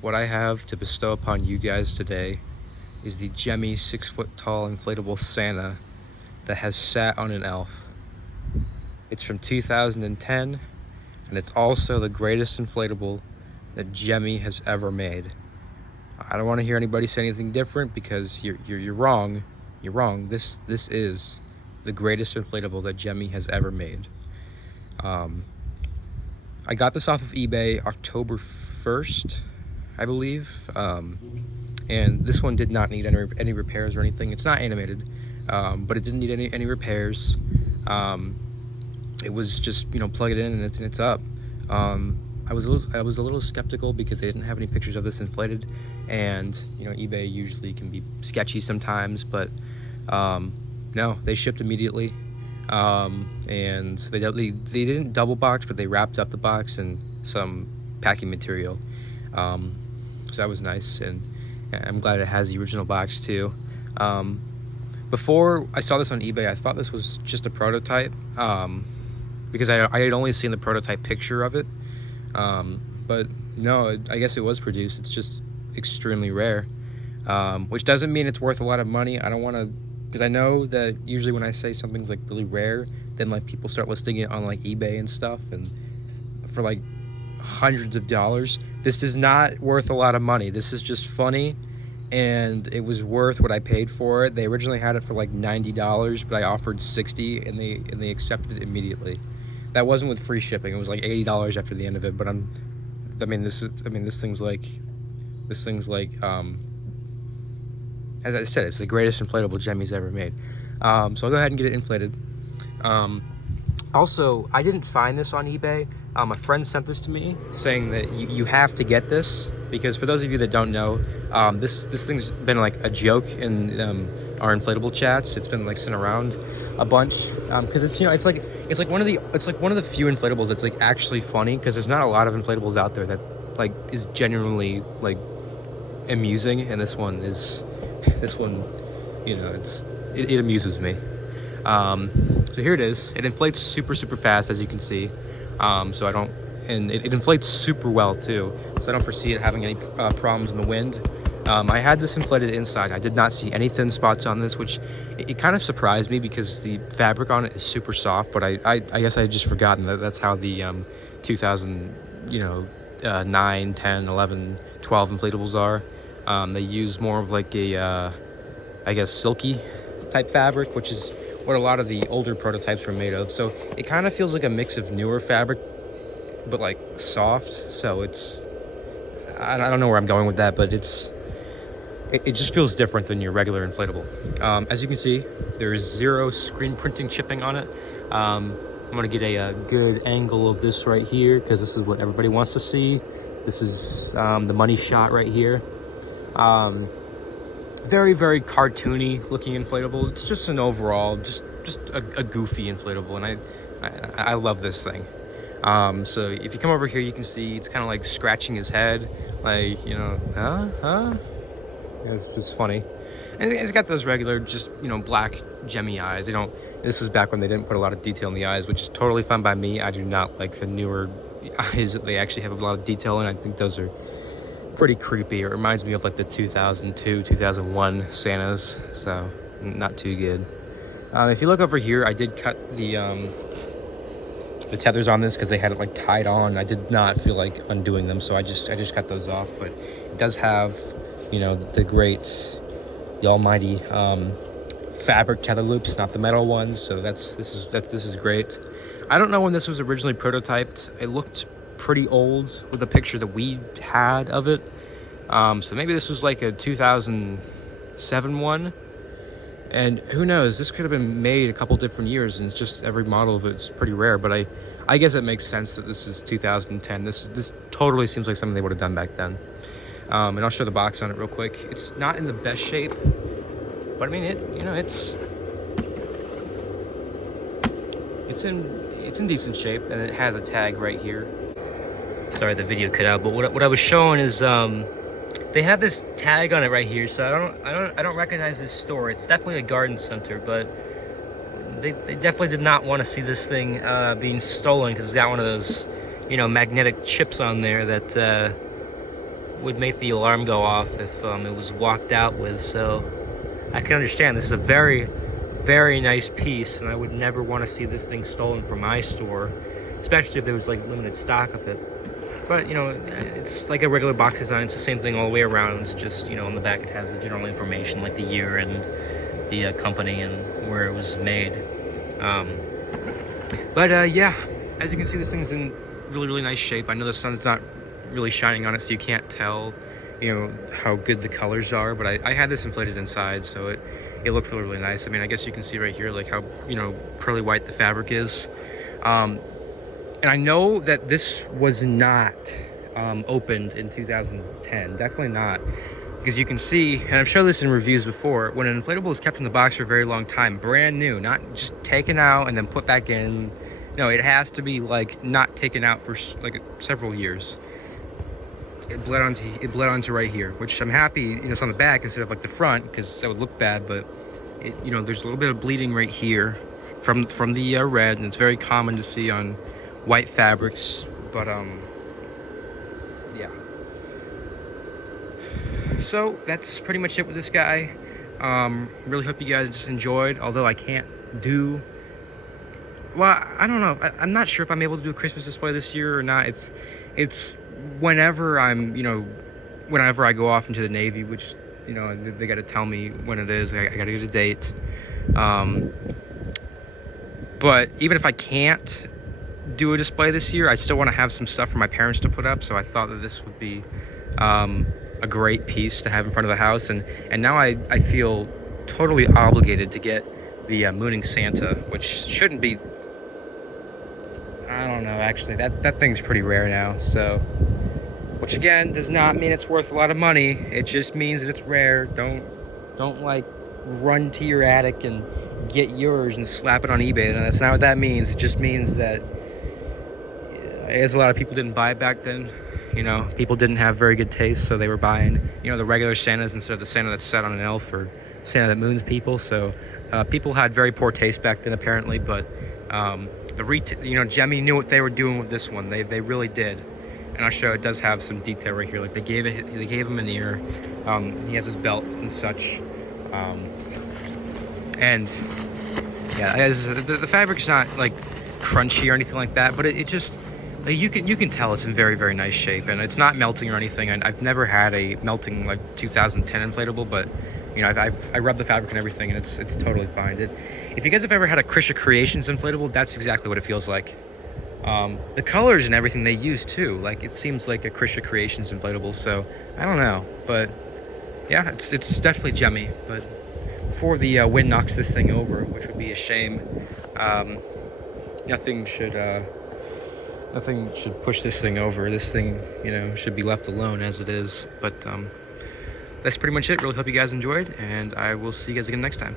what I have to bestow upon you guys today is the Gemmy 6-foot-tall inflatable Santa that has sat on an elf. It's from 2010, and it's also the greatest inflatable that Gemmy has ever made. I don't want to hear anybody say anything different because you're wrong. You're wrong. This is the greatest inflatable that Gemmy has ever made. I got this off of eBay October 1st, I believe. And this one did not need any repairs or anything. It's not animated, but it didn't need any repairs. It was just, plug it in and it's up. I was a little skeptical because they didn't have any pictures of this inflated, and eBay usually can be sketchy sometimes, but no, they shipped immediately. And they didn't double box, but they wrapped up the box in some packing material. So that was nice, and I'm glad it has the original box too. Before I saw this on eBay, I thought this was just a prototype, because I had only seen the prototype picture of it. But no, I guess it was produced. It's just extremely rare, which doesn't mean it's worth a lot of money. I don't want to, because I know that usually when I say something's like really rare, then like people start listing it on like eBay and stuff, and for like hundreds of dollars. This is not worth a lot of money. This is just funny, and it was worth what I paid for it. They originally had it for like $90, but I offered $60, and they accepted it immediately. That wasn't with free shipping. It was like $80 after the end of it. But this thing's like as I said, it's the greatest inflatable Gemmy's ever made. So I'll go ahead and get it inflated. Also, I didn't find this on eBay. A friend sent this to me saying that you have to get this, because for those of you that don't know, this thing's been like a joke in our inflatable chats. It's been like sent around a bunch, because it's like one of the few inflatables that's like actually funny, because there's not a lot of inflatables out there that like is genuinely like amusing, and this one it amuses me. So here it is. It inflates super fast, as you can see. It inflates super well too, so I don't foresee it having any problems in the wind. I had this inflated inside. I did not see any thin spots on this, which it kind of surprised me because the fabric on it is super soft, but I guess I had just forgotten that that's how the 9, 10, 11, 12 inflatables are. They use more of like a I guess silky type fabric, which is what a lot of the older prototypes were made of. So it kind of feels like a mix of newer fabric, but like soft. So I don't know where I'm going with that, but it just feels different than your regular inflatable. As you can see, there is 0 screen printing chipping on it. I'm gonna get a good angle of this right here, because this is what everybody wants to see. This is the money shot right here. Very cartoony looking inflatable. It's just an overall, just a goofy inflatable, and I love this thing. So if you come over here, you can see it's kind of like scratching his head, like, huh? It's just funny. And it's got those regular, just, black Gemmy eyes. This was back when they didn't put a lot of detail in the eyes, which is totally fine by me. I do not like the newer eyes that they actually have a lot of detail in. I think those are pretty creepy. It reminds me of like the 2002, 2001 Santas, so not too good. If you look over here, I did cut the tethers on this because they had it like tied on. I did not feel like undoing them, so I just cut those off. But it does have, the almighty fabric tether loops, not the metal ones. So this is great. I don't know when this was originally prototyped. It looked pretty old with the picture that we had of it. So maybe this was like a 2007 one. And who knows, this could have been made a couple different years, and it's just every model of it's pretty rare. But I guess it makes sense that this is 2010. This totally seems like something they would have done back then. And I'll show the box on it real quick. It's not in the best shape, but I mean it's in decent shape, and it has a tag right here. Sorry, the video cut out, but what I was showing is they have this tag on it right here. So I don't recognize this store. It's definitely a garden center, but they definitely did not want to see this thing being stolen, because it's got one of those magnetic chips on there that would make the alarm go off if it was walked out with. So I can understand. This is a very, very nice piece, and I would never want to see this thing stolen from my store, especially if there was like limited stock of it. But you know, it's like a regular box design. It's the same thing all the way around. It's just, you know, on the back it has the general information like the year and the company and where it was made. Yeah, as you can see, this thing's in really, really nice shape. I know the sun's not really shining on it, so you can't tell, you know, how good the colors are, but I had this inflated inside, so it looked really, really nice. I mean, I guess you can see right here like how, you know, pearly white the fabric is. And I know that this was not opened in 2010, definitely not, because you can see, and I've shown this in reviews before, when an inflatable is kept in the box for a very long time, brand new, not just taken out and then put back in. No, it has to be like not taken out for like several years. It bled onto right here, which I'm happy, you know, it's on the back instead of like the front, because that would look bad. But it, you know, there's a little bit of bleeding right here from the red, and it's very common to see on white fabrics. But yeah. So that's pretty much it with this guy. Really hope you guys just enjoyed. Although I can't do. Well, I don't know. I'm not sure if I'm able to do a Christmas display this year or not. It's whenever I'm, you know, whenever I go off into the Navy, which, you know, they got to tell me when it is. I got to get a date. But even if I can't do a display this year, I still want to have some stuff for my parents to put up. So I thought that this would be a great piece to have in front of the house. And now I feel totally obligated to get the Mooning Santa, which shouldn't be. I don't know, actually, that thing's pretty rare now, so, which again does not mean it's worth a lot of money. It just means that it's rare. Don't like run to your attic and get yours and slap it on eBay. And that's not what that means. It just means that, I guess, a lot of people didn't buy it back then. You know, people didn't have very good taste, so they were buying, you know, the regular Santas instead of the Santa that's set on an elf or Santa that moons people. So people had very poor taste back then, apparently. But you know, Gemmy knew what they were doing with this one. They really did. And I'll show, it does have some detail right here. Like they gave him an ear. He has his belt and such. And yeah, the fabric's not like crunchy or anything like that, but it just, like, you can tell it's in very, very nice shape, and it's not melting or anything. I've never had a melting like 2010 inflatable, but you know, I rubbed the fabric and everything, and it's totally fine. If you guys have ever had a Krisha Creations inflatable, that's exactly what it feels like. The colors and everything they use too, like it seems like a Krisha Creations inflatable. So I don't know, but yeah, it's definitely Gemmy. But before the wind knocks this thing over, which would be a shame, nothing should push this thing over. This thing, you know, should be left alone as it is. But that's pretty much it. Really hope you guys enjoyed, and I will see you guys again next time.